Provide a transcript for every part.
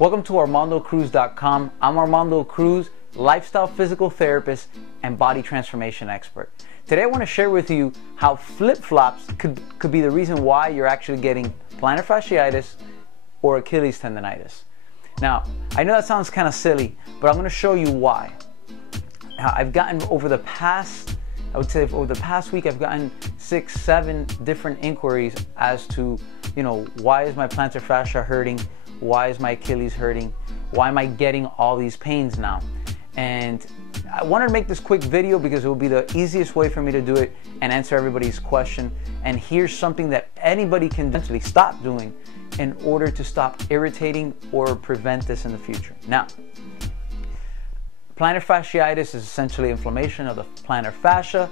Welcome to ArmandoCruz.com. I'm Armando Cruz, lifestyle physical therapist and body transformation expert. Today I want to share with you how flip-flops could be the reason why you're actually getting plantar fasciitis or Achilles tendonitis. Now, I know that sounds kind of silly, but I'm going to show you why. Now, I've gotten over the past week, I've gotten 6, 7 different inquiries as to, why is my plantar fascia hurting? Why is my Achilles hurting? Why am I getting all these pains now? And I wanted to make this quick video because it will be the easiest way for me to do it and answer everybody's question. And here's something that anybody can eventually stop doing in order to stop irritating or prevent this in the future. Now, plantar fasciitis is essentially inflammation of the plantar fascia.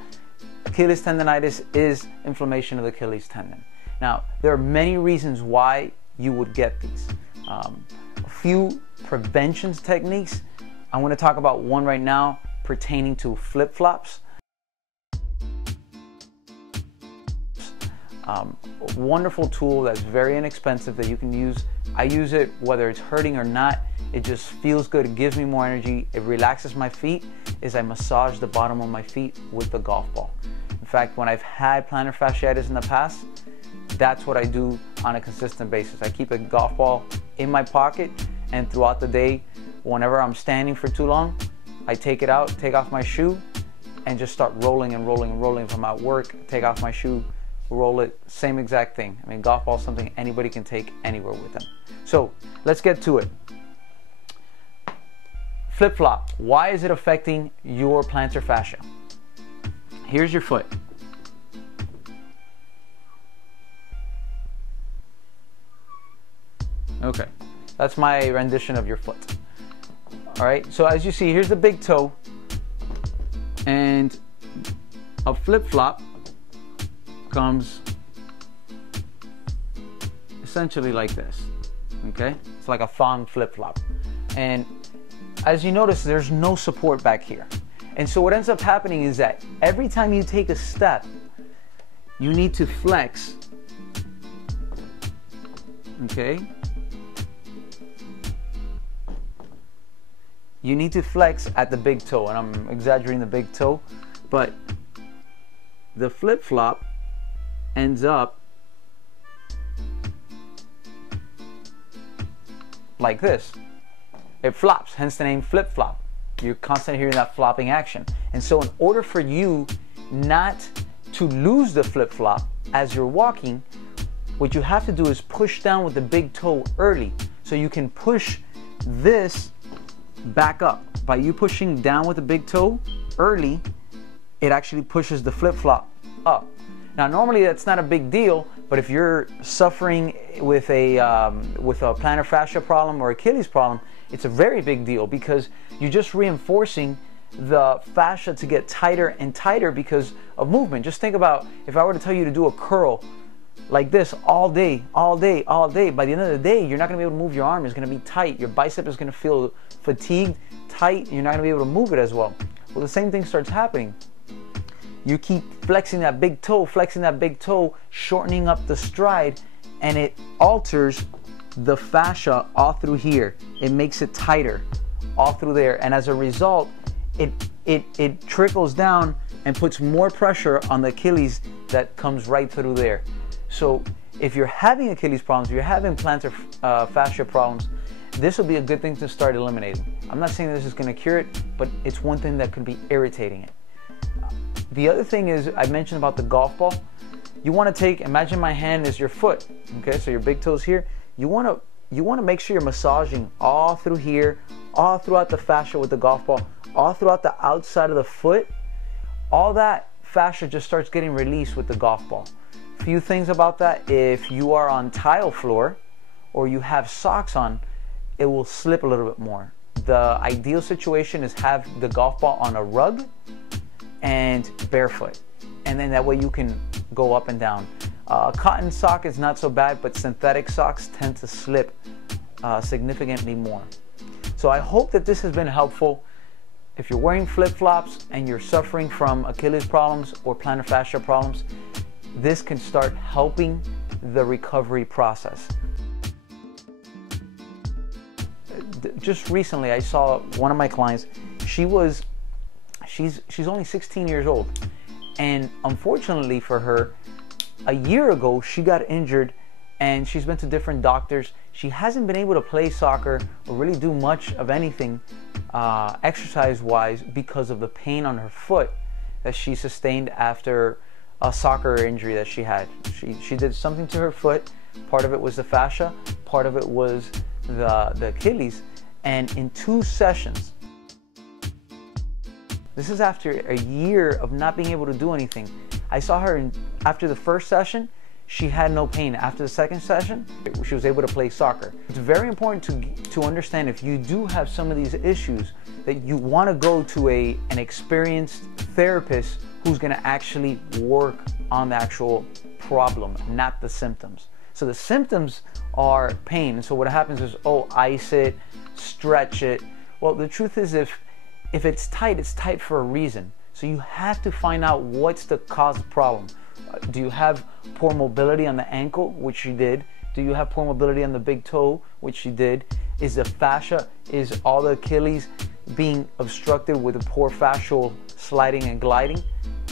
Achilles tendonitis is inflammation of the Achilles tendon. Now, there are many reasons why you would get these. A few prevention techniques. I want to talk about one right now pertaining to flip-flops. A wonderful tool that's very inexpensive that you can use. I use it whether it's hurting or not. It just feels good. It gives me more energy. It relaxes my feet as I massage the bottom of my feet with the golf ball. In fact, when I've had plantar fasciitis in the past, that's what I do on a consistent basis. I keep a golf ball in my pocket, and throughout the day, whenever I'm standing for too long, I take it out, take off my shoe, and just start rolling and rolling and rolling. If I'm at work, take off my shoe, roll it, same exact thing. I mean, golf ball is something anybody can take anywhere with them. So let's get to it. Flip-flop, why is it affecting your plantar fascia? Here's your foot. Okay, that's my rendition of your foot. All right, so as you see, here's the big toe, and a flip-flop comes essentially like this, okay? It's like a thong flip-flop. And as you notice, there's no support back here. And so what ends up happening is that every time you take a step, you need to flex, okay? You need to flex at the big toe, and I'm exaggerating the big toe, but the flip-flop ends up like this. It flops, hence the name flip-flop. You're constantly hearing that flopping action. And so in order for you not to lose the flip-flop as you're walking, what you have to do is push down with the big toe early. So you can push this back up. By you pushing down with the big toe early, it actually pushes the flip-flop up. Now normally that's not a big deal, but if you're suffering with a plantar fascia problem or Achilles problem, it's a very big deal because you're just reinforcing the fascia to get tighter and tighter because of movement. Just think about if I were to tell you to do a curl like this all day, all day, all day. By the end of the day, you're not going to be able to move your arm. It's going to be tight. Your bicep is going to feel fatigued, tight. You're not going to be able to move it as well. Well, the same thing starts happening. You keep flexing that big toe, shortening up the stride, and it alters the fascia all through here. It makes it tighter all through there, and as a result, it trickles down and puts more pressure on the Achilles that comes right through there. So if you're having Achilles problems, if you're having plantar fascia problems, this will be a good thing to start eliminating. I'm not saying this is going to cure it, but it's one thing that could be irritating it. The other thing is, I mentioned about the golf ball. You want to take, imagine my hand is your foot, okay? So your big toe's here. You want to make sure you're massaging all through here, all throughout the fascia with the golf ball, all throughout the outside of the foot. All that fascia just starts getting released with the golf ball. Few things about that: if you are on tile floor or you have socks on, it will slip a little bit more. The ideal situation is have the golf ball on a rug and barefoot, and then that way you can go up and down. Cotton sock is not so bad, but synthetic socks tend to slip significantly more. So I hope that this has been helpful. If you're wearing flip-flops and you're suffering from Achilles problems or plantar fascia problems, this can start helping the recovery process. just recently I saw one of my clients. She's only 16 years old, and unfortunately for her, a year ago she got injured, and she's been to different doctors. She hasn't been able to play soccer or really do much of anything exercise-wise because of the pain on her foot that she sustained after a soccer injury that she had. She did something to her foot. Part of it was the fascia, part of it was the Achilles, and in 2 sessions, this is after a year of not being able to do anything. I saw her after the first session, she had no pain. After the second session, she was able to play soccer. It's very important to understand, if you do have some of these issues, that you want to go to an experienced therapist who's going to actually work on the actual problem, not the symptoms. So the symptoms are pain. And so what happens is, oh, ice it, stretch it. Well, the truth is, if it's tight for a reason. So you have to find out what's the cause of the problem. Do you have poor mobility on the ankle, which she did? Do you have poor mobility on the big toe, which she did? Is the fascia, is all the Achilles being obstructed with a poor fascial sliding and gliding?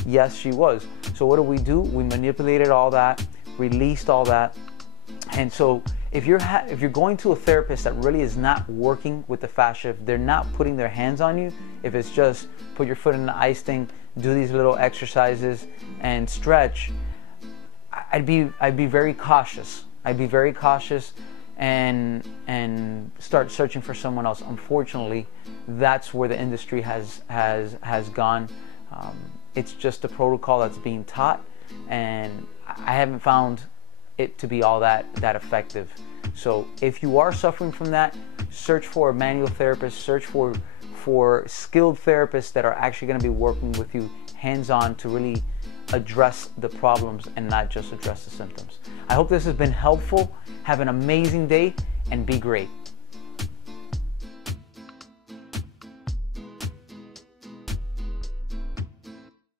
Yes, she was. So what do? We manipulated all that, released all that. And so if you're going to a therapist that really is not working with the fascia, if they're not putting their hands on you, if it's just put your foot in the ice thing, do these little exercises and stretch, I'd be very cautious. I'd be very cautious and start searching for someone else. Unfortunately, that's where the industry has gone. It's just a protocol that's being taught, and I haven't found it to be all that effective. So if you are suffering from that, search for a manual therapist, search for skilled therapists that are actually going to be working with you hands-on to really address the problems and not just address the symptoms. I hope this has been helpful. Have an amazing day and be great.